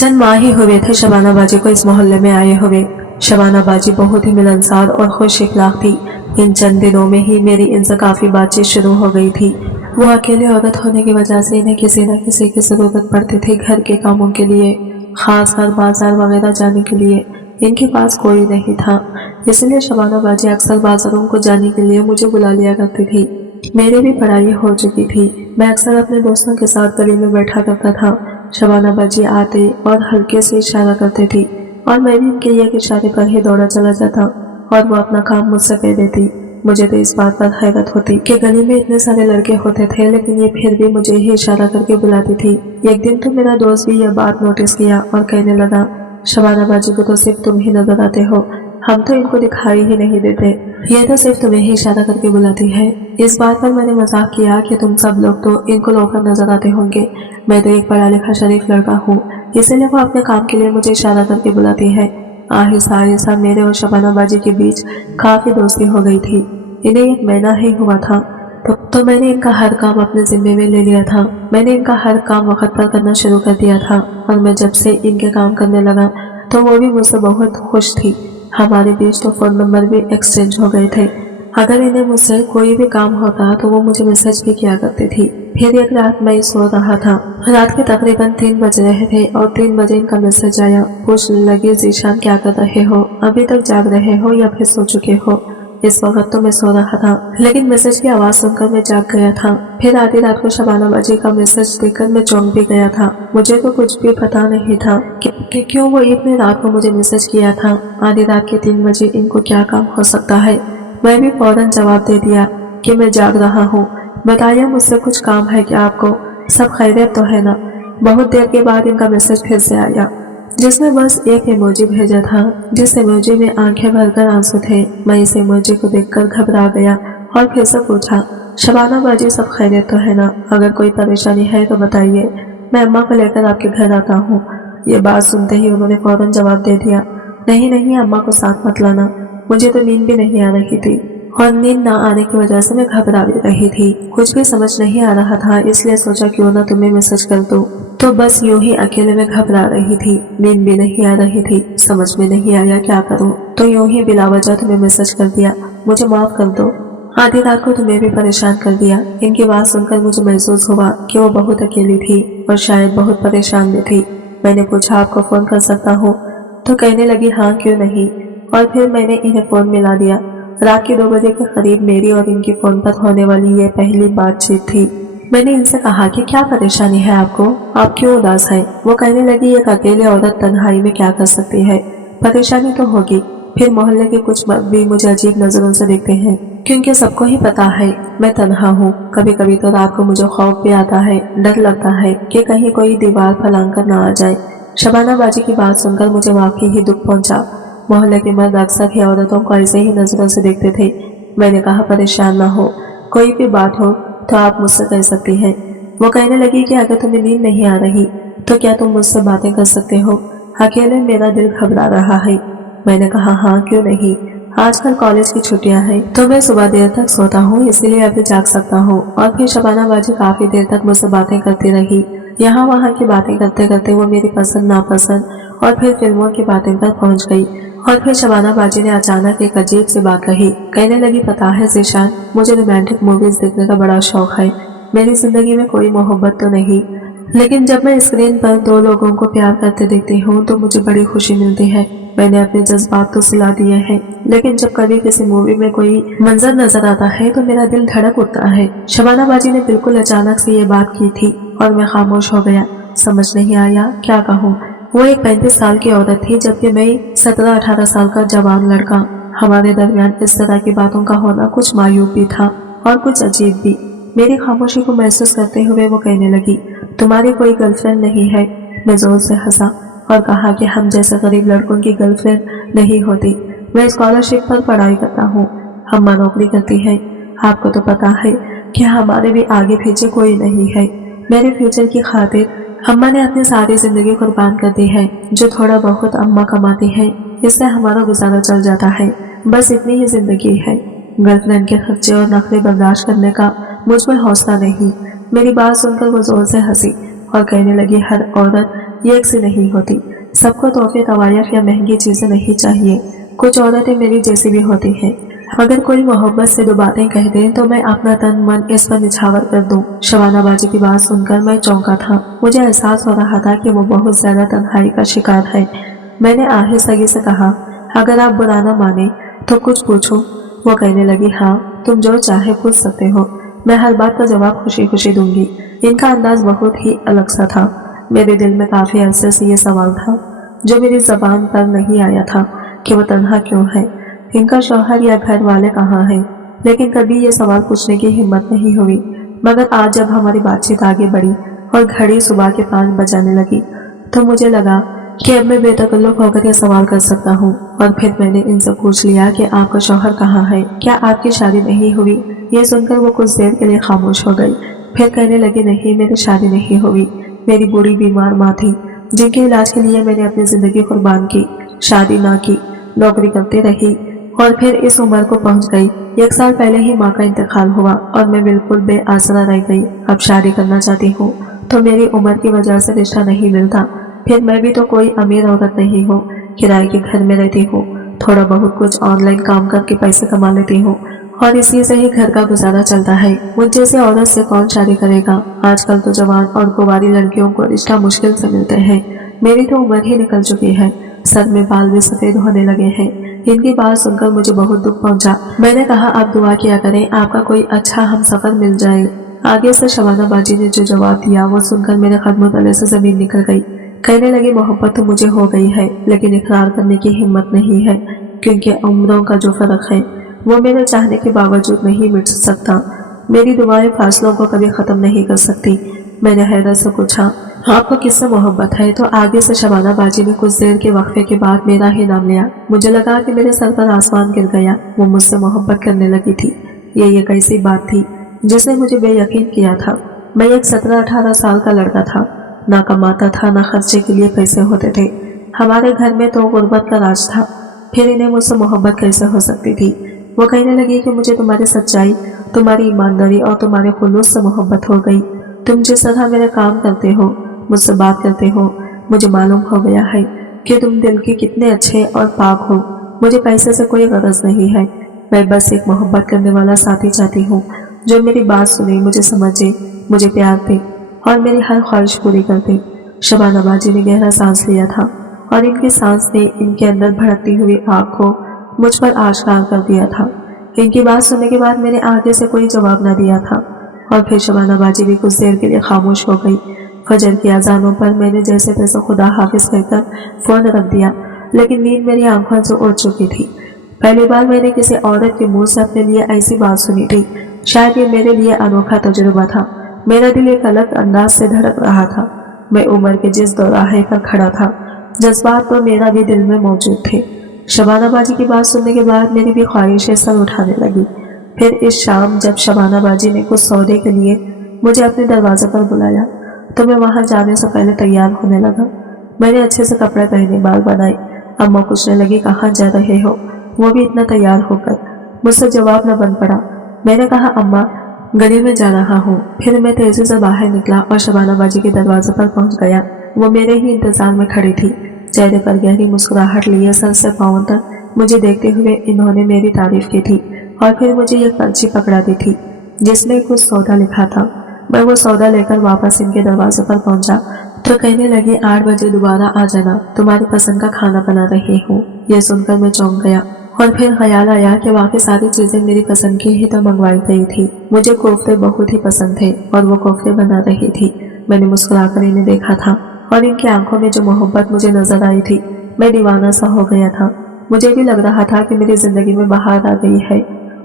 चंद माह ही हुए थे शबाना बाजी को इस मोहल्ले में आए हुए। शबाना बाजी बहुत ही मिलनसार और खुश इखलाक थी। इन चंद दिनों में ही मेरी इनसे काफी बातचीत शुरू हो गई थी। वो अकेले औरत होने की वजह से इन्हें किसी न किसी की जरूरत पड़ती थी घर के कामों के लिए, खास कर बाजार वगैरह जाने के लिए इनके पास कोई नहीं था। इसलिए शबाना बाजी अक्सर बाजारों को जाने के लिए मुझे बुला लिया करती थी। मेरी भी पढ़ाई हो चुकी थी। मैं अक्सर अपने दोस्तों के साथ गली में बैठा करता था। शबाना बाजी आते और हल्के से इशारा करते थी और मैं भी उनके एक इशारे पर ही दौड़ा चला जाता और वो अपना काम मुझसे कह देती। मुझे तो इस बात पर हैरत होती कि गली में इतने सारे लड़के होते थे लेकिन ये फिर भी मुझे ही इशारा करके बुलाती थी। एक दिन तो मेरा दोस्त भी यह बात नोटिस किया और कहने लगा, शबाना बाजी को तो सिर्फ तुम ही नजर आते हो, हम तो इनको दिखाई ही नहीं देते, ये तो सिर्फ तुम्हें ही इशारा करके बुलाती है। इस बात पर मैंने मजाक किया कि तुम सब लोग तो इनको लोकर नजर आते होंगे, मैं तो एक पढ़ा लिखा शरीफ लड़का हूँ, इसीलिए वो अपने काम के लिए मुझे इशारा करके बुलाती है। आहिस्ता आहिस्ता मेरे और शबाना बाजी के बीच काफी दोस्ती हो गई थी। इन्हें एक महीना ही हुआ था तो मैंने इनका हर काम अपने जिम्मे में ले लिया था। मैंने इनका हर काम वक्त पर करना शुरू कर दिया था और मैं जब से इनके काम करने लगा तो वो भी मुझसे बहुत खुश थी। हमारे बीच तो फोन नंबर भी एक्सचेंज हो गए थे। अगर इन्हें मुझसे कोई भी काम होता तो वो मुझे मैसेज भी किया करती थी। फिर एक रात मैं सो रहा था, रात के तकरीबन 3 बज रहे थे और 3 बजे इनका मैसेज आया। पूछने लगी, जीशान क्या कर रहे हो, अभी तक जाग रहे हो या फिर सो चुके हो? इस वक्त तो मैं सो रहा था लेकिन मैसेज की आवाज सुनकर मैं जाग गया था। फिर आधी रात को शबाना बाजी का मैसेज देखकर मैं चौंक भी गया था। मुझे तो कुछ भी पता नहीं था कि क्यों वो इतनी रात को मुझे मैसेज किया था। आधी रात के 3 बजे इनको क्या काम हो सकता है। मैं भी फौरन जवाब दे दिया कि मैं जाग रहा हूँ, बताइए मुझसे कुछ काम है क्या आपको, सब खैरियत तो है ना? बहुत देर के बाद इनका मैसेज फिर से आया जिसमें बस एक इमोजी भेजा था, जिस इमोजी में आंखें भरकर आंसू थे। मैं इस इमोजी को देखकर घबरा गया और फिर से पूछा, शबाना बाजी सब खैरियत तो है ना? अगर कोई परेशानी है तो बताइए, मैं अम्मा को लेकर आपके घर आता हूँ। ये बात सुनते ही उन्होंने फौरन जवाब दे दिया, नहीं नहीं अम्मा को साथ मत लाना, मुझे तो नींद भी नहीं आ रही थी और नींद ना आने की वजह से मैं घबरा भी रही थी। कुछ भी समझ नहीं आ रहा था इसलिए सोचा क्यों ना तुम्हें मैसेज कर दूं। तो बस यूं ही अकेले में घबरा रही थी, नींद भी नहीं आ रही थी, समझ में नहीं आया क्या करूं, तो यूं ही बिला वजह तुम्हें मैसेज कर दिया, मुझे माफ कर दो, आधी रात को तुम्हें भी परेशान कर दिया। इनकी बात सुनकर मुझे महसूस हुआ कि वो बहुत अकेली थी और शायद बहुत परेशान भी थी। मैंने पूछा, आपको फोन कर सकता हूँ? तो कहने लगी, हाँ क्यों नहीं। और फिर मैंने इन्हें फोन मिला दिया। रात के 2 बजे के करीब मेरी और इनकी फोन पर होने वाली ये पहली बातचीत थी। मैंने इनसे कहा कि क्या परेशानी है आपको, आप क्यों उदास हैं? वो कहने लगी, एक अकेले औरत तन्हाई में क्या कर सकती है, परेशानी तो होगी। फिर मोहल्ले के कुछ मर्द भी मुझे अजीब नजरों से देखते हैं क्योंकि सबको ही पता है मैं तन्हा हूँ। कभी कभी तो रात को मुझे खौफ भी आता है, डर लगता है कि कहीं कोई दीवार फलांग कर ना आ जाए। शबाना बाजी की बात सुनकर मुझे वाकई ही दुख पहुंचा। मोहल्ले के मर्द अक्सर ही औरतों को ऐसे ही नजरों से देखते थे। मैंने कहा, परेशान ना हो, कोई भी बात हो तो आप मुझसे कह सकती हैं। वो कहने लगी कि अगर तुम्हें नींद नहीं आ रही तो क्या तुम मुझसे बातें कर सकते हो, अकेले मेरा दिल घबरा रहा है। मैंने कहा, हाँ क्यों नहीं, आजकल कॉलेज की छुट्टियां हैं तो मैं सुबह देर तक सोता हूँ इसलिए अभी जाग सकता हूँ। और फिर शबाना बाजी काफी देर तक मुझसे बातें करती रही। यहाँ वहाँ की बातें करते करते वो मेरी पसंद नापसंद और फिर फिल्मों की बातें पर पहुँच गई। और फिर शबाना बाजी ने अचानक एक अजीब सी बात कही। कहने लगी, पता है जीशान, मुझे रोमांटिक मूवीज देखने का बड़ा शौक है। मेरी जिंदगी में कोई मोहब्बत तो नहीं, लेकिन जब मैं स्क्रीन पर 2 लोगों को प्यार करते देखती हूँ तो मुझे बड़ी खुशी मिलती है। मैंने अपने जज्बात तो सुला दिए हैं लेकिन जब कभी किसी मूवी में कोई मंजर नजर आता है तो मेरा दिल धड़क उठता है। शबाना बाजी ने बिल्कुल अचानक से ये बात की थी और मैं खामोश हो गया, समझ नहीं आया क्या कहूँ। वो एक 35 साल की औरत थी जबकि मैं 17-18 साल का जवान लड़का। हमारे दरमियान इस तरह की बातों का होना कुछ मायूब भी था और कुछ अजीब भी। मेरी खामोशी को महसूस करते हुए वो कहने लगी, तुम्हारी कोई गर्लफ्रेंड नहीं है? मैं जोर से हंसा और कहा कि हम जैसे गरीब लड़कों की गर्लफ्रेंड नहीं होती। मैं स्कॉलरशिप पर पढ़ाई करता हूँ, अम्मा नौकरी करती है, आपको तो पता है कि हमारे भी आगे पीछे कोई नहीं है। मेरे फ्यूचर की खातिर अम्मा ने अपनी सारी जिंदगी कुर्बान कर दी है। जो थोड़ा बहुत अम्मा कमाती है इससे हमारा गुजारा चल जाता है, बस इतनी ही जिंदगी है। गर्लफ्रेंड के खर्चे और नखरे बर्दाश्त करने का मुझ में हौसला नहीं। मेरी बात सुनकर वो जोर से हंसी और कहने लगी, हर औरत ये एक सी नहीं होती। सबको तोहफे, तवायफ या महंगी चीजें नहीं चाहिए। कुछ औरतें मेरी जैसी भी होती हैं। अगर कोई मोहब्बत से दो बातें कह दे तो मैं अपना तन मन इस पर निछावर कर दूं। शबाना बाजी की बात सुनकर मैं चौंका था। मुझे एहसास हो रहा था कि वो बहुत ज्यादा तन्हाई का शिकार है। मैंने आहे सगी से कहा, अगर आप बुरा ना माने तो कुछ पूछूं? वो कहने लगी, हाँ, तुम जो चाहे पूछ सकते हो। मैं हर बात का जवाब खुशी खुशी दूंगी। इनका अंदाज बहुत ही अलग सा था। मेरे दिल में काफी अरसे से ये सवाल था जो मेरी जबान पर नहीं आया था कि वो तन्हा क्यों है, इनका शौहर या घर वाले कहाँ हैं। लेकिन कभी ये सवाल पूछने की हिम्मत नहीं हुई। मगर आज जब हमारी बातचीत आगे बढ़ी और घड़ी सुबह के 5 बजाने लगी तो मुझे लगा कि अब मैं बेतकल्लुफ होकर यह सवाल कर सकता हूँ। और फिर मैंने इनसे पूछ लिया कि आपका शौहर कहाँ है, क्या आपकी शादी नहीं हुई? ये सुनकर वो कुछ देर के लिए खामोश हो गई। फिर कहने लगी, नहीं, मेरी शादी नहीं हुई। मेरी बूढ़ी बीमार माँ थी जिनके इलाज के लिए मैंने अपनी जिंदगी कुर्बान की। शादी ना की, नौकरी करती रही और फिर इस उम्र को पहुंच गई। 1 साल पहले ही माँ का इंतकाल हुआ और मैं बिल्कुल बेआसरा रह गई। अब शादी करना चाहती हूँ तो मेरी उम्र की वजह से रिश्ता नहीं मिलता। फिर मैं भी तो कोई अमीर औरत नहीं हूँ, किराए के घर में रहती हूँ। थोड़ा बहुत कुछ ऑनलाइन काम करके पैसे कमा लेती हूँ और इसी से ही घर का गुजारा चलता है। मुझ जैसे औरत से कौन शादी करेगा? आजकल तो जवान और कुंवारी लड़कियों को रिश्ता मुश्किल से मिलते हैं। मेरी तो उम्र ही निकल चुकी है, सर में बाल भी सफेद होने लगे हैं। इनकी बात सुनकर मुझे बहुत दुख पहुंचा। मैंने कहा, आप दुआ किया करें आपका कोई अच्छा हम सफर मिल जाए। आगे से शबाना बाजी ने जो जवाब दिया वो सुनकर मेरे कदमों तले से जमीन निकल गई। कहने लगी, मोहब्बत तो मुझे हो गई है लेकिन इकरार करने की हिम्मत नहीं है, क्योंकि उम्रों का जो फर्क है वो मेरे चाहने के बावजूद नहीं मिट सकता। मेरी दुआएं फासलों को कभी खत्म नहीं कर सकती। मैंने हैदर से पूछा, आपको किससे मोहब्बत है? तो आगे से शबाना बाजी ने कुछ देर के वक्फे के बाद मेरा ही नाम लिया। मुझे लगा कि मेरे सर पर आसमान गिर गया। वो मुझसे मोहब्बत करने लगी थी। ये एक ऐसी बात थी जिसने मुझे बेयकीन किया था। मैं एक 17-18 साल का लड़का था, ना कमाता था ना खर्चे के लिए पैसे होते थे। हमारे घर में तो गुर्बत का राज था। फिर इन्हें मुझसे मोहब्बत कैसे हो सकती थी? वो कहने लगी कि मुझे तुम्हारी सच्चाई, तुम्हारी ईमानदारी और तुम्हारे खुलूस से मोहब्बत हो गई। तुम जिस तरह मेरे काम करते हो, मुझसे बात करते हो, मुझे मालूम हो गया है कि तुम दिल के कितने अच्छे और पाक हो। मुझे पैसे से कोई गरज नहीं है। मैं बस एक मोहब्बत करने वाला साथी चाहती हूँ जो मेरी बात सुने, मुझे समझे, मुझे प्यार दे और मेरी हर ख्वाहिश पूरी कर दे। शबाना बाजी ने गहरा सांस लिया था और इनकी सांस ने इनके अंदर भड़कती हुई आग को मुझ पर आश्कार कर दिया था। इनकी बात सुनने के बाद मैंने आगे से कोई जवाब न दिया था और फिर शबाना बाजी भी कुछ देर के लिए खामोश हो गई। फजर की अजानों पर मैंने जैसे तैसे खुदा हाफिज कहकर फोन रख दिया, लेकिन नींद मेरी आंखों से उड़ चुकी थी। पहली बार मैंने किसी औरत के मुंह से अपने लिए ऐसी बात सुनी थी। शायद ये मेरे लिए अनोखा तजुर्बा था। मेरा दिल एक अलग अंदाज से धड़क रहा था। मैं उम्र के जिस दौराहे पर खड़ा था, जज्बात तो मेरा भी दिल में मौजूद थे। शबाना बाजी की बात सुनने के बाद मेरी भी ख्वाहिशें सर उठाने लगी। फिर इस शाम जब शबाना बाजी ने कुछ सौदे के लिए मुझे अपने दरवाजे पर बुलाया तो मैं वहां जाने से पहले तैयार होने लगा। मैंने अच्छे से कपड़े पहने, बाल बनाए। अम्मा पूछने लगी, कहाँ जा रहे हो? वो भी इतना तैयार होकर। मुझसे जवाब न बन पड़ा। मैंने कहा, अम्मा, गली में जा रहा हूँ। फिर मैं तेजी से बाहर निकला और शबाना बाजी के दरवाजे पर पहुंच गया। वो मेरे ही इंतजार में खड़ी थी। चेहरे पर गहरी मुस्कुराहट लिए सर से पांव तक मुझे देखते हुए इन्होंने मेरी तारीफ की थी और फिर मुझे एक पर्ची पकड़ा दी थी जिसमें कुछ सौदा लिखा था। मैं वो सौदा लेकर वापस इनके दरवाजे पर पहुंचा तो कहने लगे, 8 बजे दोबारा आ जाना, तुम्हारी पसंद का खाना बना रही हूँ। यह सुनकर मैं चौंक गया और फिर ख्याल आया कि वाकई सारी चीजें मेरी पसंद की ही तो मंगवाई गई थी। मुझे कोफ्ते बहुत ही पसंद थे और वो कोफ्ते बना रही थी। मैंने मुस्कुराकर इन्हें देखा था और इनकी आंखों में जो मोहब्बत मुझे नजर आई थी, मैं दीवाना सा हो गया था। मुझे भी लग रहा था कि मेरी जिंदगी में बहार आ गई है।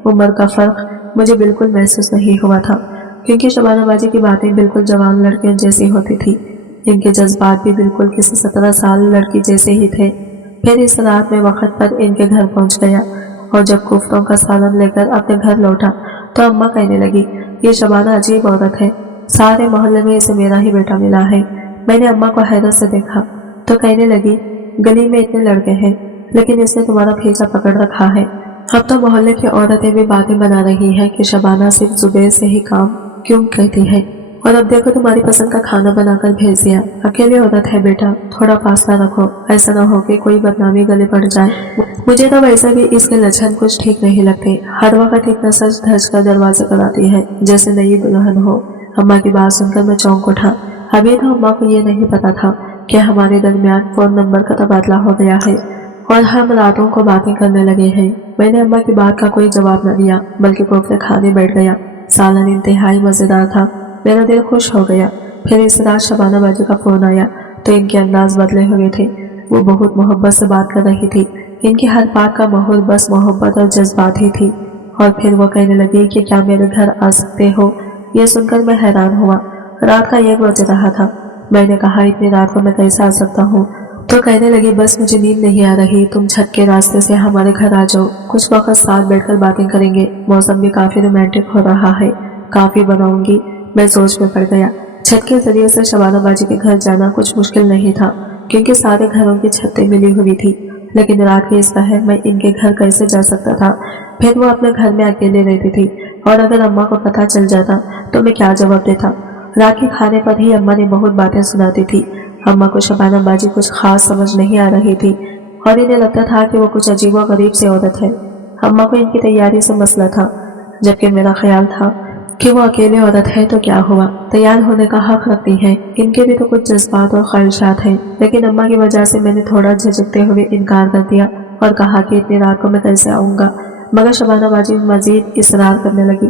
उम्र का फर्क मुझे बिल्कुल महसूस नहीं हुआ था, क्योंकि शबाना बाजी की बातें बिल्कुल जवान लड़कियों जैसी होती थी। इनके जज्बात भी बिल्कुल किसी 17 साल लड़की जैसे ही थे। फिर इस रात में वक्त पर इनके घर पहुंच गया और जब कोफ्तों का सालन लेकर अपने घर लौटा तो अम्मा कहने लगी, ये शबाना अजीब औरत है, सारे मोहल्ले में इसे मेरा ही बेटा मिला है। मैंने अम्मा को हैरत से देखा तो कहने लगी, गली में इतने लड़के हैं लेकिन इसने तुम्हारा भेजा पकड़ रखा है। अब तो मोहल्ले की औरतें भी बातें बना रही हैं कि शबाना सिर्फ जुबैर से ही काम क्यों कहती है और अब देखो तुम्हारी पसंद का खाना बनाकर भेज दिया। अकेली औरत है बेटा, थोड़ा फासला रखो, ऐसा ना हो कि कोई बदनामी गले पड़ जाए। मुझे तो वैसे भी इसके लक्षण कुछ ठीक नहीं लगते। हर वक्त इतना सच धज कर दरवाजा कराती है जैसे नई दुल्हन हो। अम्मा की बात सुनकर मैं चौंक उठा। अभी तो अम्मा को ये नहीं पता था कि हमारे दरमियान फोन नंबर का तबादला हो गया है और हम रातों को बातें करने लगे हैं। मैंने अम्मा की बात का कोई जवाब न दिया, बल्कि कोफ्ते खाने बैठ गया। सालन इंतहाई मजेदार था, मेरा दिल खुश हो गया। फिर इस रात शबाना बाजी का फोन आया तो इनके अंदाज बदले हुए थे। वो बहुत मोहब्बत से बात कर रही थी। इनकी हर बात का माहौल बस मोहब्बत और जज्बात ही थी। और फिर वो कहने लगी कि क्या मेरे घर आ सकते हो। ये सुनकर मैं हैरान हुआ। रात का 1 बज रहा था। मैंने कहा इतनी रात को मैं कैसे आ सकता हूँ। तो कहने लगी बस मुझे नींद नहीं आ रही, तुम छत के रास्ते से हमारे घर आ जाओ, कुछ वक्त साथ बैठकर बातें करेंगे। मौसम भी काफी रोमांटिक हो रहा है, काफी बनाऊंगी। मैं सोच में पड़ गया। छत के जरिए से शबाना बाजी के घर जाना कुछ मुश्किल नहीं था, क्योंकि सारे घरों की छतें मिली हुई थी। लेकिन रात के इस पहर में इनके घर कैसे जा सकता था। फिर वो अपने घर में अकेले रहती थी और अगर अम्मा को पता चल जाता तो मैं क्या जवाब देता। रात के खाने पर ही अम्मा ने बहुत बातें सुनाती थी। अम्मा को शबाना बाजी कुछ खास समझ नहीं आ रही थी और इन्हें लगता था कि वो कुछ अजीब व गरीब सी औरत है। अम्मा को इनकी तैयारी से मसला था, जबकि मेरा ख्याल था कि वो अकेले औरत है तो क्या हुआ, तैयार होने का हक रखती है। इनके भी तो कुछ जज्बात और ख्वाहिशात हैं। लेकिन अम्मा की वजह से मैंने थोड़ा झिझकते हुए इनकार कर दिया और कहा कि इतनी रात को मैं कैसे आऊंगा। मगर शबाना बाजी मजीद इसरार करने लगी।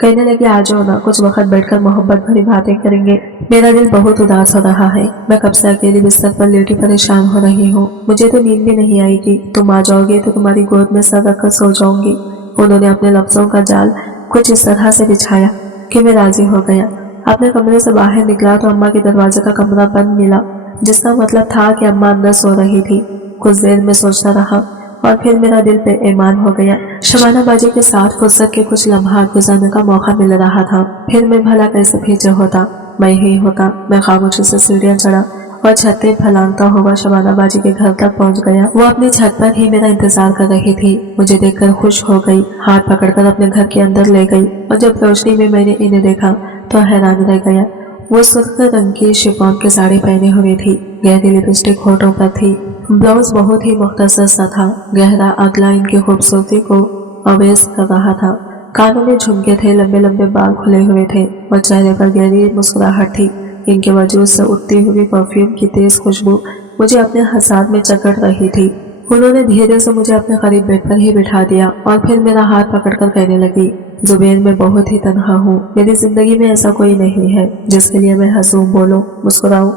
कहने लगी आ जाओ ना, कुछ वक्त बैठकर मोहब्बत भरी बातें करेंगे। मेरा दिल बहुत उदास हो रहा है। मैं कब से अकेली बिस्तर पर लेटी परेशान हो रही हूँ। मुझे तो नींद भी नहीं आएगी। तुम आ जाओगे तो तुम्हारी गोद में सर रखकर सो जाऊंगी। उन्होंने अपने लफ्जों का जाल कुछ इस तरह से बिछाया कि मैं राजी हो गया। अपने कमरे से बाहर निकला तो अम्मा के दरवाजे का कमरा बंद मिला, जिसका मतलब था कि अम्मा अंदर सो रही थी। कुछ देर में सोचता रहा और फिर मेरा दिल बेईमान हो गया। शबाना बाजी के साथ फुर्सत के कुछ लम्हात गुजारने का मौका मिल रहा था। फिर मैं भला कैसे पीछे होता, मैं ही होता। मैं खामोशी से सीढ़ियां चढ़ा और छतें फैलाता हुआ शबाना बाजी के घर तक पहुंच गया। वो अपनी छत पर ही मेरा इंतजार कर रही थी। मुझे देखकर खुश हो गई, हाथ पकड़कर अपने घर के अंदर ले गई और जब रोशनी में मैंने इन्हें देखा तो हैरान रह गया। वो सुर्ख रंग की शिफॉन की साड़ी पहने हुए थी, गहरी लिपस्टिक होठों पर थी। ब्लाउज बहुत ही मुख्तसर सा था, गहरा अगला इनकी खूबसूरती को अवेज कर रहा था। कानों में झुमके थे, लंबे लंबे बाल खुले हुए थे और चेहरे पर गहरी मुस्कुराहट थी। इनके वजूद से उठती हुई परफ्यूम की तेज खुशबू मुझे अपने हसात में जकड़ रही थी। उन्होंने धीरे से मुझे अपने करीब बेड पर ही बिठा दिया और फिर मेरा हाथ पकड़कर कहने लगी, जुबैर मैं बहुत ही तन्हा हूँ। मेरी जिंदगी में ऐसा कोई नहीं है जिसके लिए मैं हंसूं, बोलूं, मुस्कुराऊं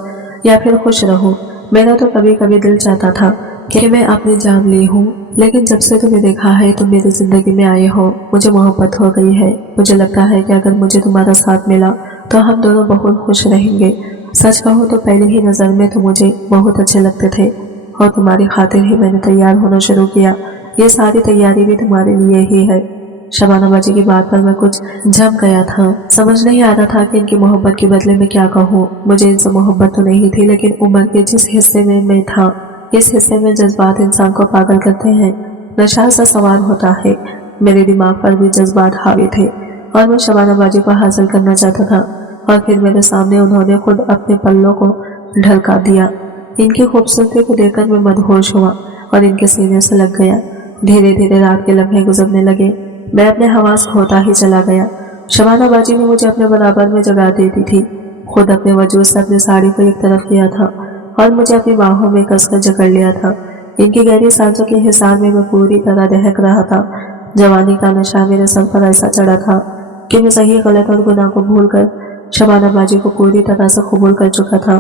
या फिर खुश रहूं। मेरा तो कभी कभी दिल चाहता था कि मैं अपनी जान ली हूँ, लेकिन जब से तुम्हें देखा है, तुम मेरी जिंदगी में आए हो, मुझे मोहब्बत हो गई है। मुझे लगता है कि अगर मुझे तुम्हारा साथ मिला तो हम दोनों बहुत खुश रहेंगे। सच कहूँ तो पहली ही नजर में तो मुझे बहुत अच्छे लगते थे और तुम्हारी खातिर ही मैंने तैयार होना शुरू किया। ये सारी तैयारी भी तुम्हारे लिए ही है। शबाना बाजी की बात पर मैं कुछ जम गया था। समझ नहीं आ रहा था कि इनकी मोहब्बत के बदले में क्या कहूँ। मुझे इनसे मोहब्बत तो नहीं थी, लेकिन उम्र के जिस हिस्से में मैं था, इस हिस्से में जज्बात इंसान को पागल करते हैं, नशा सा सवार होता है। मेरे दिमाग पर भी जज्बात हावी थे और मैं शबाना बाजी को हासिल करना चाहता था। और फिर मेरे सामने उन्होंने खुद अपने पल्लों को ढलका दिया। इनकी खूबसूरती को देखकर मैं मदहोश हुआ और इनके सीने से लग गया। धीरे धीरे रात के लम्हे गुजरने लगे, मैं अपने हवास खोता ही चला गया। शबाना बाजी ने मुझे अपने बराबर में जगह दे दी थी, खुद अपने वजूद से अपनी साड़ी को एक तरफ किया था और मुझे अपनी बाहों में कसकर जकड़ लिया था। इनकी गहरी सांसों के हिसार में मैं पूरी तरह दहक रहा था। जवानी का नशा मेरे सर पर ऐसा चढ़ा था कि मैं सही गलत और गुनाह को भूलकर शबाना बाजी को पूरी तरह से कबूल कर चुका था।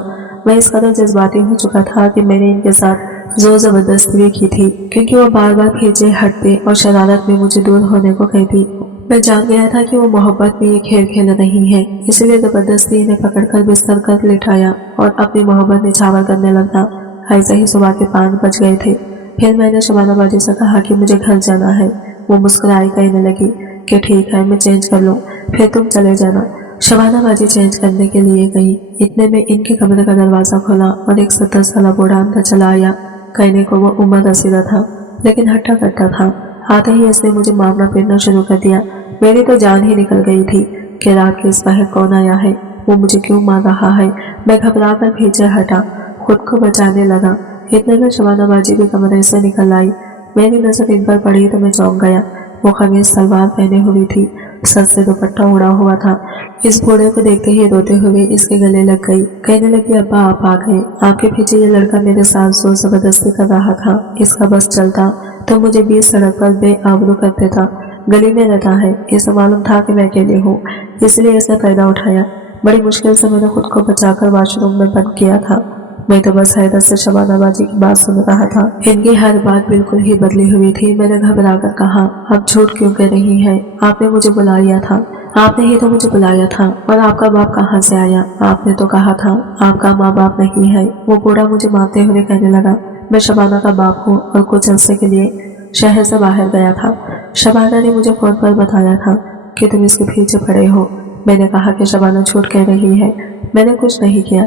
मैं इस कदर जज्बाती हो चुका था कि मैंने इनके साथ जोर जबरदस्ती भी की थी, क्योंकि वो बार बार खींचे हटते और शरारत में मुझे दूर होने को कहती। मैं जान गया था कि वो मोहब्बत में ये खेल खेल रही है, इसलिए जबरदस्ती इन्हें पकड़कर बिस्तर कर लिटाया और अपनी मोहब्बत निछावर करने लगा। ऐसे ही सुबह के 5 बज गए थे। फिर मैंने शबाना बाजी से कहा कि मुझे घर जाना है। वो मुस्कुराई, कहने लगी कि ठीक है, मैं चेंज कर लूँ, फिर तुम चले जाना। शबाना बाजी चेंज करने के लिए गई। इतने में इनके कमरे का दरवाजा खोला और एक 70 साल बूढ़ा अंदर चला आया। कहने को वो उम्र रसीदा था, लेकिन हट्टा कट्टा था। आते ही इसने मुझे मारना पीटना शुरू कर दिया। मेरी तो जान ही निकल गई थी कि रात के इस पहर कौन आया है। वो मुझे क्यों मार रहा है। मैं घबरा कर पीछे हटा, खुद को बचाने लगा। इतने में शबाना बाजी भी कमरे से निकल आई। मेरी नजर इन पर पड़ी तो मैं चौंक गया। वो कमीज सलवार पहने हुई थी, सर से दुपट्टा उड़ा हुआ था। इस बूढ़े को देखते ही रोते हुए इसके गले लग गई। कहने लगी, अब्बा आप आ गए। आपके पीछे ये लड़का मेरे साथ जोर जबरदस्ती कर रहा था। इसका बस चलता तो मुझे बीच सड़क पर बेआबरू कर देता। गली में रहता है, इसे मालूम था कि मैं अकेले हूँ, इसलिए इसने फायदा उठाया। बड़ी मुश्किल से मैंने खुद को बचाकर वॉशरूम में बंद किया था। मैं तो बस हैरत से शबाना बाजी की बात सुन रहा था। इनकी हर बात बिल्कुल ही बदली हुई थी। मैंने घबरा कर कहा, आप झूठ क्यों कह रही हैं? आपने मुझे बुलाया था। आपने ही तो मुझे बुलाया था। और आपका बाप कहाँ से आया? आपने तो कहा था आपका माँ बाप नहीं है। वो बूढ़ा मुझे मारते हुए कहने लगा, मैं शबाना का बाप हूँ और कुछ अरसे के लिए शहर से बाहर गया था। शबाना ने मुझे फोन पर बताया था कि तुम इसके पीछे पड़े हो। मैंने कहा कि शबाना झूठ कह रही है, मैंने कुछ नहीं किया।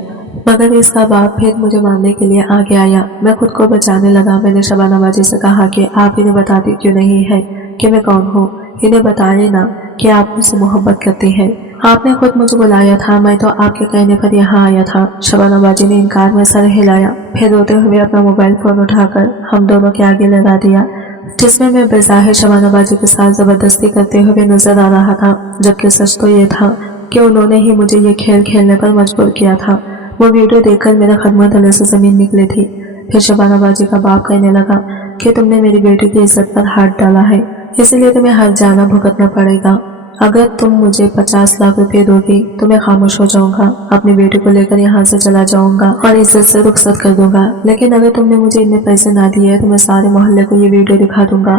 मगर इसका बाप फिर मुझे मारने के लिए आगे आया। मैं खुद को बचाने लगा। मैंने शबाना बाजी से कहा कि आप इन्हें बताती क्यों नहीं है कि मैं कौन हूँ। इन्हें बताइए ना कि आप मुझसे मोहब्बत करती हैं। आपने खुद मुझे बुलाया था, मैं तो आपके कहने पर यहाँ आया था। शबाना बाजी ने इनकार में सर हिलाया, फिर रोते हुए अपना मोबाइल फोन उठाकर हम दोनों के आगे लगा दिया, जिसमें मैं बेज़ाहिर शबाना बाजी के साथ जबरदस्ती करते हुए नजर आ रहा था। जबकि सच तो ये था कि उन्होंने ही मुझे ये खेल खेलने पर मजबूर किया था। वो वीडियो देखकर मेरे कदमों तले से जमीन निकली थी। फिर शबाना बाजी का बाप कहने लगा कि तुमने मेरी बेटी की इज्जत पर हाथ डाला है, इसलिए तुम्हें हर जाना भुगतना पड़ेगा। अगर तुम मुझे 50 लाख रुपए दोगी तो मैं खामोश हो जाऊंगा, अपनी बेटी को लेकर यहाँ से चला जाऊंगा और इज्जत से रुखसत कर दूंगा। लेकिन अगर तुमने मुझे इतने पैसे ना दिए तो मैं सारे मोहल्ले को ये वीडियो दिखा दूंगा,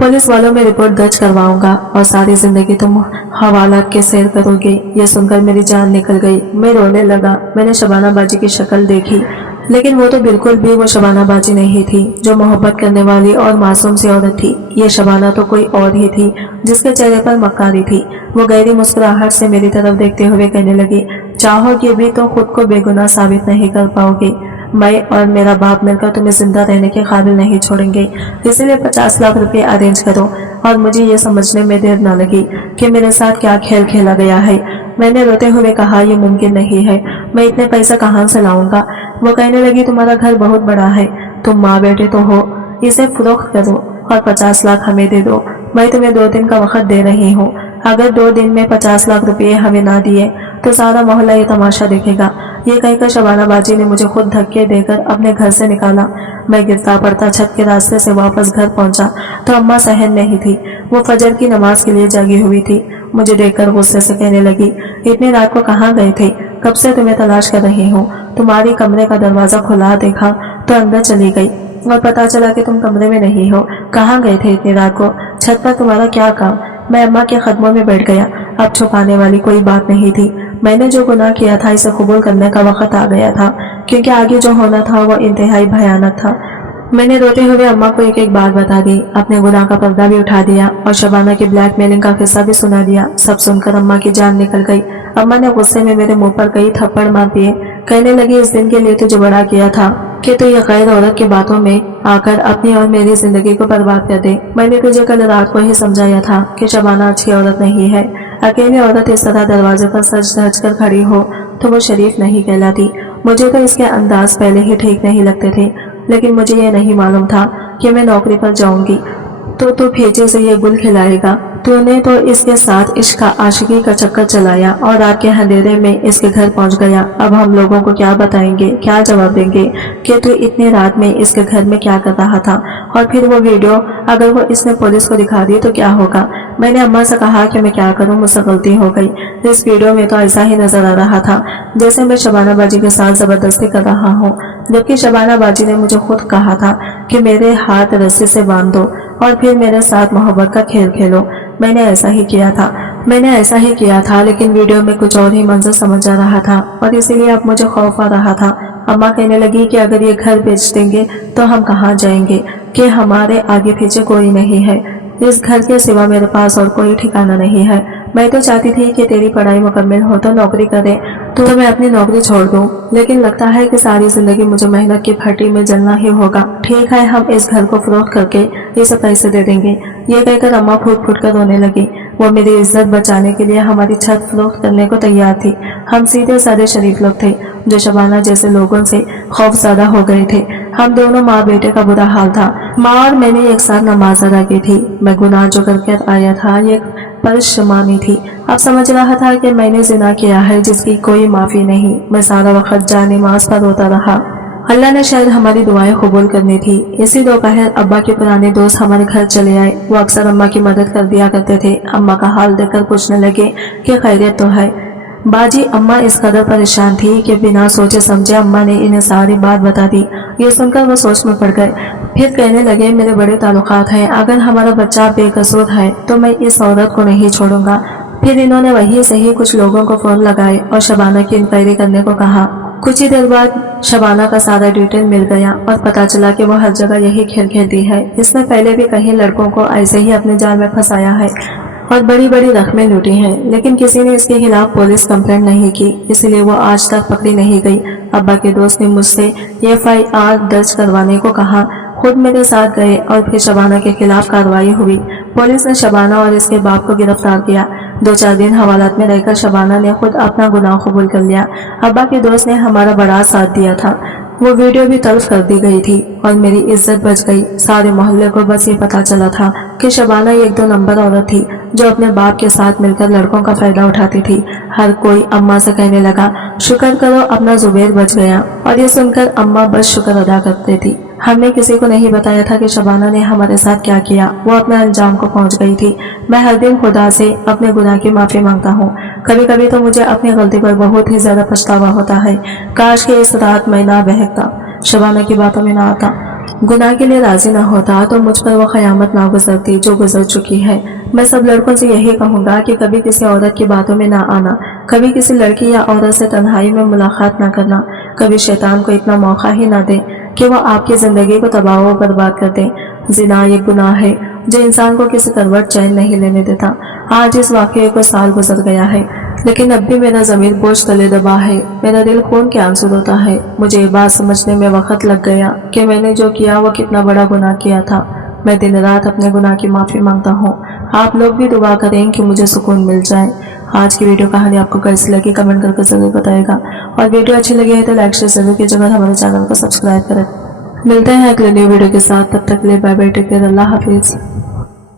पुलिस वालों में रिपोर्ट दर्ज करवाऊंगा और सारी जिंदगी तुम हवालात के सैर करोगे। ये सुनकर मेरी जान निकल गई। मैं रोने लगा। मैंने शबाना बाजी की शक्ल देखी, लेकिन वो तो बिल्कुल भी वो शबाना बाजी नहीं थी जो मोहब्बत करने वाली और मासूम सी औरत थी। ये शबाना तो कोई और ही थी जिसके चेहरे पर मक्कारी थी। वो गहरी मुस्कुराहट से मेरी तरफ देखते हुए कहने लगी, चाहोगे भी तो खुद को बेगुनाह साबित नहीं कर पाओगे। मैं और मेरा बाप मिलकर तुम्हें जिंदा रहने के काबिल नहीं छोड़ेंगे, इसलिए 50 लाख रुपए अरेंज करो। और मुझे ये समझने में देर न लगी कि मेरे साथ क्या खेल खेला गया है। मैंने रोते हुए कहा, यह मुमकिन नहीं है, मैं इतने पैसे कहाँ से लाऊंगा। वो कहने लगी, तुम्हारा घर बहुत बड़ा है, तुम माँ बेटे तो हो, इसे फरोख्त करो और 50 लाख हमें दे दो। मैं तुम्हें 2 दिन का वक्त दे रही हूँ। अगर 2 दिन में 50 लाख रुपए हमें ना दिए तो सारा मोहल्ला ये तमाशा देखेगा। ये कहकर शबाना बाजी ने मुझे खुद धक्के देकर अपने घर से निकाला। मैं गिरता पड़ता छत के रास्ते से वापस घर पहुंचा तो अम्मा सहन नहीं थी। वो फजर की नमाज के लिए जागी हुई थी। मुझे देखकर गुस्से से कहने लगी, इतनी रात को कहाँ गए थे? कब से तुम्हें तलाश कर रही हूँ। तुम्हारी कमरे का दरवाजा खुला देखा तो अंदर चली गई और पता चला कि तुम कमरे में नहीं हो। कहाँ गए थे इतनी रात को? छत पर तुम्हारा क्या काम? मैं अम्मा के कदमों में बैठ गया। अब छुपाने वाली कोई बात नहीं थी। मैंने जो गुनाह किया था इसे कबूल करने का वक्त आ गया था, क्योंकि आगे जो होना था वो इंतहाई भयानक था। मैंने रोते हुए अम्मा को एक एक बात बता दी, अपने गुनाह का पर्दा भी उठा दिया और शबाना की ब्लैकमेलिंग का किस्सा भी सुना दिया। सब सुनकर अम्मा की जान निकल गई। अम्मा ने गुस्से में मेरे मुंह पर कई थप्पड़ मार दिए। कहने लगी, इस दिन के लिए तुझे बड़ा किया था कि तू ये गैर औरत की बातों में आकर अपनी और मेरी जिंदगी को बर्बाद कर दे। मैंने तुझे कल रात को ही समझाया था कि शबाना अच्छी औरत नहीं है। अकेली औरत इस तरह दरवाजे पर सज धज कर खड़ी हो तो वो शरीफ नहीं कहलाती। मुझे तो इसके अंदाज पहले ही ठीक नहीं लगते थे, लेकिन मुझे ये नहीं मालूम था कि मैं नौकरी पर जाऊंगी तो तू भेजे से ये गुल खिलाएगा। तूने तो इसके साथ इश्क आशिकी का चक्कर चलाया और रात के अंधेरे में इसके घर पहुंच गया। अब हम लोगों को क्या बताएंगे, क्या जवाब देंगे कि तू इतनी रात में इसके घर में क्या कर रहा था। और फिर वो वीडियो अगर वो इसने पुलिस को दिखा दी तो क्या होगा। मैंने अम्मा से कहा कि मैं क्या करूं, मुझसे गलती हो गई। इस वीडियो में तो ऐसा ही नजर आ रहा था जैसे मैं शबाना बाजी के साथ जबरदस्ती कर रहा हूँ, जबकि शबाना बाजी ने मुझे खुद कहा था कि मेरे हाथ रस्सी से बांध दो और फिर मेरे साथ मोहब्बत का खेल खेलो। मैंने ऐसा ही किया था, लेकिन वीडियो में कुछ और ही मंजर समझ आ रहा था और इसीलिए अब मुझे खौफ आ रहा था। अम्मा कहने लगी कि अगर ये घर बेच देंगे तो हम कहाँ जाएंगे, कि हमारे आगे पीछे कोई नहीं है। इस घर के सिवा मेरे पास और कोई ठिकाना नहीं है। मैं तो चाहती थी कि तेरी पढ़ाई मुकम्मल हो तो नौकरी करे तो मैं अपनी नौकरी छोड़ दूं, लेकिन लगता है कि सारी जिंदगी मुझे मेहनत की भट्टी में जलना ही होगा। ठीक है, हम इस घर को फरोख्त करके ये सब पैसे दे देंगे। ये कहकर अम्मा फूट फूट कर रोने लगी। वो मेरी इज्जत बचाने के लिए हमारी छत फरोख्त करने को तैयार थी। हम सीधे साधे शरीफ लोग थे जो शबाना जैसे लोगों से खौफज़दा हो गए थे। हम दोनों माँ बेटे का बुरा हाल था। माँ और मैंने एक साथ नमाज अदा की थी। मैं गुनाह जो करके आया था ये परेशानी थी। अब समझ रहा था कि मैंने जिना किया है जिसकी कोई माफ़ी नहीं। मैं सारा वक्त जा नमाज पर रोता रहा। अल्लाह ने शायद हमारी दुआएं कबूल करनी थी। इसी दोपहर अब्बा के पुराने दोस्त हमारे घर चले आए। वो अक्सर अम्मा की मदद कर दिया करते थे। अम्मा का हाल देखकर पूछने लगे कि खैरियत तो है। बाजी अम्मा इस कदर परेशान थी कि बिना सोचे समझे अम्मा ने इन्हें सारी बात बता दी। ये सुनकर वो सोच में पड़ गए। फिर कहने लगे मेरे बड़े ताल्लुकात हैं, अगर हमारा बच्चा बेकसूर है तो मैं इस औरत को नहीं छोड़ूंगा। फिर इन्होंने वही सही कुछ लोगों को फोन लगाए और शबाना की इंक्वायरी करने को कहा। कुछ ही देर बाद शबाना का सारा डिटेल मिल गया और पता चला कि वो हर जगह यही खेल खेलती है। इसने पहले भी कई लड़कों को ऐसे ही अपने जाल में फंसाया है और बड़ी बड़ी रकमें लूटी हैं, लेकिन किसी ने इसके खिलाफ पुलिस कंप्लेंट नहीं की, इसलिए वो आज तक पकड़ी नहीं गई। अब्बा के दोस्त ने मुझसे FIR दर्ज करवाने को कहा। खुद मेरे साथ गए और फिर शबाना के खिलाफ कार्रवाई हुई। पुलिस ने शबाना और इसके बाप को गिरफ्तार किया। 2-4 दिन हवालात में रहकर शबाना ने खुद अपना गुनाह कबूल कर लिया। अब्बा के दोस्त ने हमारा बड़ा साथ दिया था। वो वीडियो भी तल्फ कर दी गई थी और मेरी इज्जत बच गई। सारे मोहल्ले को बस ये पता चला था कि शबाना एक 2 नंबर औरत थी जो अपने बाप के साथ मिलकर लड़कों का फायदा उठाती थी। हर कोई अम्मा से कहने लगा शुक्र करो अपना जुबैर बच गया, और ये सुनकर अम्मा बस शुक्र अदा करती थी। हमने किसी को नहीं बताया था कि शबाना ने हमारे साथ क्या किया। वो अपने अंजाम को पहुंच गई थी। मैं हर दिन खुदा से अपने गुनाह की माफी मांगता हूँ। कभी कभी तो मुझे अपनी गलती पर बहुत ही ज्यादा पछतावा होता है। काश कि इस रात मैं ना बहकता, शबाना की बातों में ना आता, गुनाह के लिए राजी ना होता तो मुझ पर वो क़यामत ना गुजरती जो गुजर चुकी है। मैं सब लड़कों से यही कहूँगा कि कभी किसी औरत की बातों में ना आना, कभी किसी लड़की या औरत से तन्हाई में मुलाकात ना करना, कभी शैतान को इतना मौका ही ना दे कि वो आपकी ज़िंदगी को तबाह व बर्बाद कर दे। ज़िना एक गुनाह है जो इंसान को किसी करवट चैन नहीं लेने देता। आज इस वाक़ये को साल गुजर गया है, लेकिन अब भी मेरा ज़मीर बोझ तले दबा है। मेरा दिल खून के आंसू रोता है। मुझे ये बात समझने में वक्त लग गया कि मैंने जो किया वो कितना बड़ा गुनाह किया था। मैं दिन रात अपने गुनाह की माफ़ी मांगता हूँ। आप लोग भी दुआ करें कि मुझे सुकून मिल जाए। आज की वीडियो कहानी आपको कैसी लगी कमेंट करके ज़रूर बताएगा, और वीडियो अच्छी लगी है तो लाइक शेयर ज़रूर कीजिएगा, हमारे चैनल को सब्सक्राइब करें। मिलते हैं अगले न्यू वीडियो के साथ, तब तक के लिए बाय बाय, टेक केयर, अल्लाह हाफिज़।